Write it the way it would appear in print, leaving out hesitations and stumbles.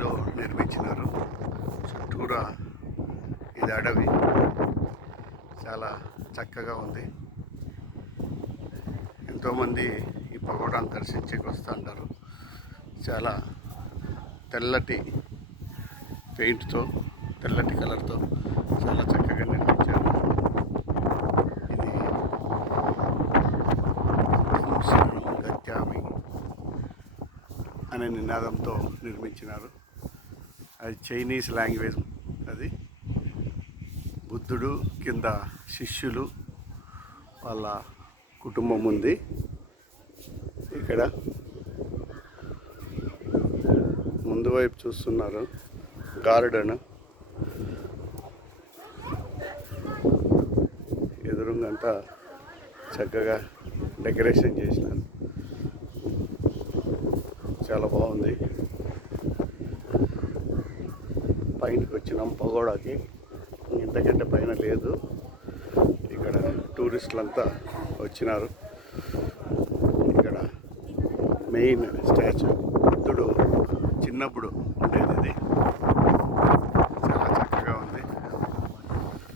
స్టైల్లో నిర్మించినారు. చుట్టూరా ఇది అడవి, చాలా చక్కగా ఉంది. ఎంతోమంది ఈ పగోడాను దర్శించేకి వస్తూ ఉంటారు. చాలా తెల్లటి పెయింట్తో, తెల్లటి కలర్తో చాలా చక్కగా నిర్మించారు. ఇది శరణం గత్యామి అనే నినాదంతో నిర్మించినారు. అది చైనీస్ లాంగ్వేజ్. అది బుద్ధుడు కింద శిష్యులు, వాళ్ళ కుటుంబం ఉంది. ఇక్కడ ముందు వైపు చూస్తున్నారు గార్డెన్, ఎదురుంగంతా చక్కగా డెకరేషన్ చేసినారు. చాలా బాగుంది. పైనకి వచ్చినాం పగోడాకి, ఇంతకంటే పైన లేదు. ఇక్కడ టూరిస్టులంతా వచ్చినారు. ఇక్కడ మెయిన్ స్టాచ్యూ బుద్ధుడు చిన్నప్పుడు ఉండేది ఇది.